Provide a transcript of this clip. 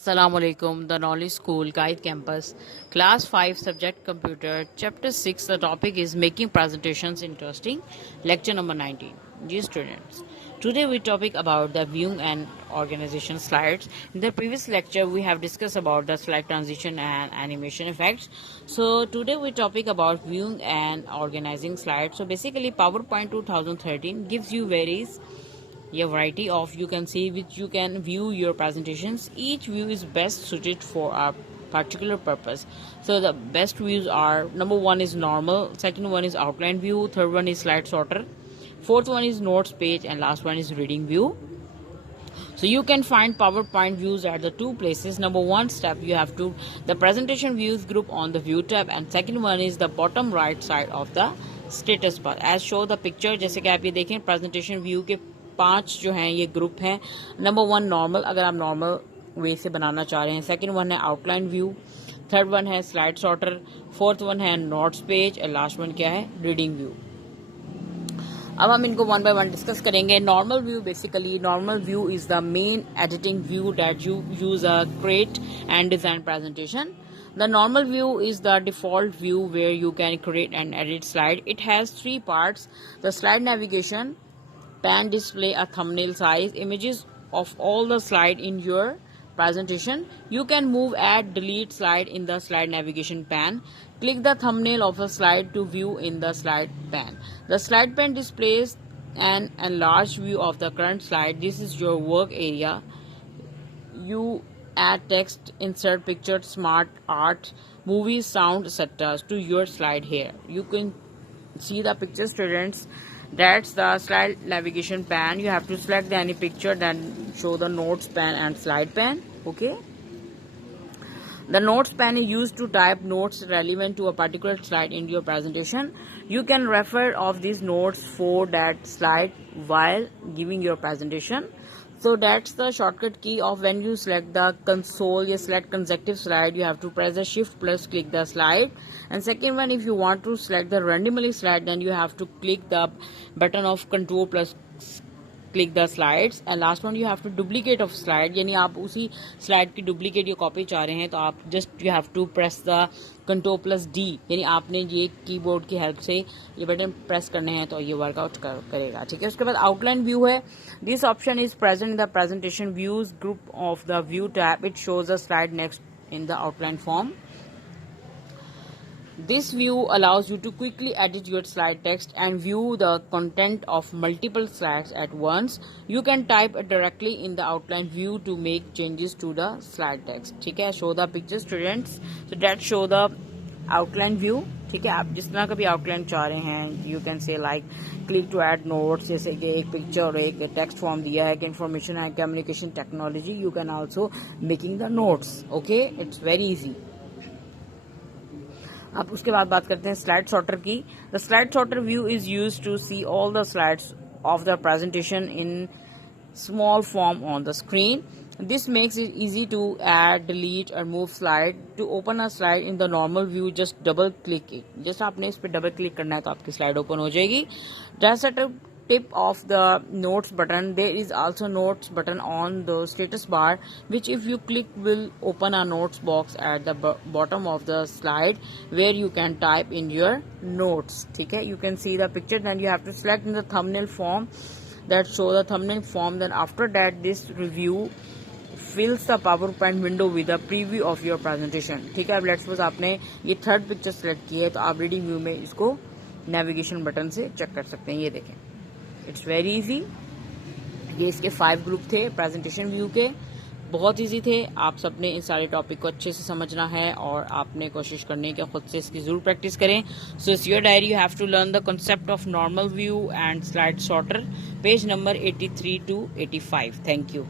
Assalamu alaikum, the Knowledge School, Guide Campus, Class 5, Subject Computer, Chapter 6. The topic is Making Presentations Interesting, Lecture number 19. Dear students, today we topic about the viewing and organization slides. In the previous lecture, we have discussed about the slide transition and animation effects. So today we topic about viewing and organizing slides. So basically, PowerPoint 2013 gives you a variety of you can see which you can view your presentations. Each view is best suited for a particular purpose. So the best views are: number one is normal, second one is outline view, third one is slide sorter, fourth one is notes page, and last one is reading view. So you can find PowerPoint views at the two places. Number one step, you have to the presentation views group on the view tab, and second one is the bottom right side of the status bar as show the picture. जैसे कि आप ये देखें presentation view के 5 जो हैं ये group हैं. नंबर 1 नॉर्मल, अगर आप नॉर्मल वे से बनाना चाह रहे हैं. सेकंड वन है आउटलाइन व्यू, थर्ड वन है स्लाइड सॉर्टर, फोर्थ वन है नोट्स पेज, और लास्ट वन क्या है, रीडिंग व्यू. अब हम इनको वन बाय वन डिस्कस करेंगे. Normal view, basically normal view is the main editing view that you use a create and design presentation. The normal view is the default view where you can create and edit slide. It has 3 parts: the slide navigation, pan display a thumbnail size images of all the slide in your presentation. You can move, add, delete slide in the slide navigation pan. Click the thumbnail of a slide to view in the slide pan. The slide pan displays an enlarged view of the current slide. This is your work area. You add text, insert pictures, smart art, movies, sound, etc. to your slide here. You can see the picture, students. That's the slide navigation pan. You have to select any picture, then show the notes pan and slide pan. Okay. The notes pan is used to type notes relevant to a particular slide in your presentation. You can refer of these notes for that slide while giving your presentation. So that's the shortcut key of when you select the console, you select consecutive slide, you have to press the shift plus click the slide. And second one, if you want to select the randomly slide, then you have to click the button of control plus click the slides. And last one, you have to duplicate of slide, यानी आप उसी slide की duplicate या copy चाह रहे हैं तो आप just you have to press the control plus D, यानी आपने ये कीबोर्ड की हेल्प से ये बटन प्रेस करने हैं तो ये वर्कआउट करेगा. ठीक है. उसके बाद आउटलाइन व्यू है. This option is present in the presentation views group of the view tab. It shows the slide next in the outline form. This view allows you to quickly edit your slide text and view the content of multiple slides at once. You can type directly in the outline view to make changes to the slide text. ठीक है. Show the picture, students. So that show the outline view. ठीक है. आप जिस तरह का भी outline चाह रहे हैं, you can say like click to add notes, जैसे कि एक पिक्चर और एक टेक्स्ट फॉर्म दिया है कि information and communication technology, you can also making the notes. Okay, it's very easy. अब उसके बाद बात करते हैं स्लाइड सॉर्टर की. The slide sorter view is use to see all the slides of the presentation in small form on the screen. This makes it easy to add, delete or move slide. To open a slide in the normal view, just double click it. Just आपने इस पे double click करना है तो आपकी slide open हो जाएगी. Just at the tip of the notes button, there is also notes button on the status bar, which if you click will open a notes box at the bottom of the slide where you can type in your notes. ठीक है. You can see the picture, then you have to select in the thumbnail form that show the thumbnail form. Then after that, this review fills the PowerPoint window with a preview of your presentation. ठीक है. अब let's suppose आपने ये third picture select की है तो आप reading view में इसको नेविगेशन बटन से चेक कर सकते हैं. ये देखें, इट्स वेरी इजी. ये इसके 5 ग्रुप थे प्रेजेंटेशन व्यू के, बहुत इजी थे. आप सबने इन सारे टॉपिक को अच्छे से समझना है और आपने कोशिश करनी है कि खुद से इसकी जरूर प्रैक्टिस करें. So it's your diary. You have to learn the concept of normal view and slide sorter, page number 83 to 85. Thank you.